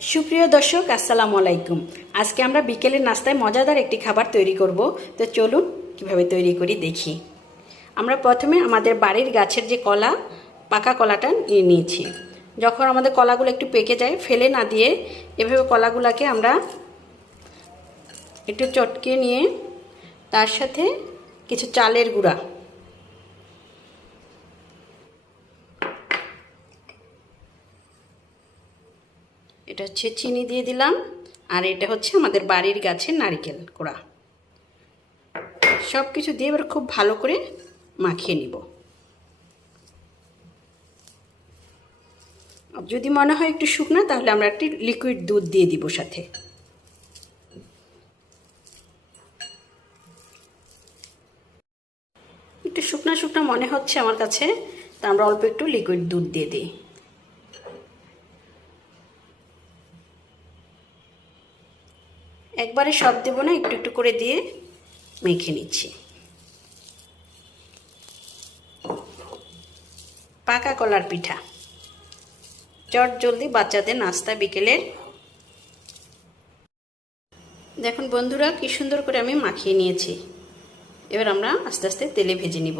সুপ্রিয় দর্শক, আসসালামু আলাইকুম। আজকে আমরা বিকেলের নাস্তায় মজাদার একটি খাবার তৈরি করব। তো চলুন কীভাবে তৈরি করি দেখি। আমরা প্রথমে আমাদের বাড়ির গাছের যে কলা, পাকা কলাটা নিয়ে নিয়েছি। যখন আমাদের কলাগুলো একটু পেকে যায়, ফেলে না দিয়ে এভাবে কলাগুলোকে আমরা একটু চটকে নিয়ে তার সাথে কিছু চালের গুঁড়া এটা হচ্ছে চিনি দিয়ে দিলাম, আর এটা হচ্ছে আমাদের বাড়ির গাছের নারকেল কোড়া। সব কিছু দিয়ে এবার খুব ভালো করে মাখিয়ে নিব। যদি মনে হয় একটু শুকনা, তাহলে আমরা একটি লিকুইড দুধ দিয়ে দিব সাথে। একটু শুকনা শুকনা মনে হচ্ছে আমার কাছে, তা আমরা অল্প একটু লিকুইড দুধ দিয়ে দিই। একবারে সব দেবো না, একটু একটু করে দিয়ে মেখে নিচ্ছি। পাকা কলার পিঠা। চট জলদি বাচ্চাদের নাস্তা বিকেলের। দেখুন বন্ধুরা, কি সুন্দর করে আমি মাখিয়ে নিয়েছি। এবার আমরা আস্তে আস্তে তেলে ভেজে নিব।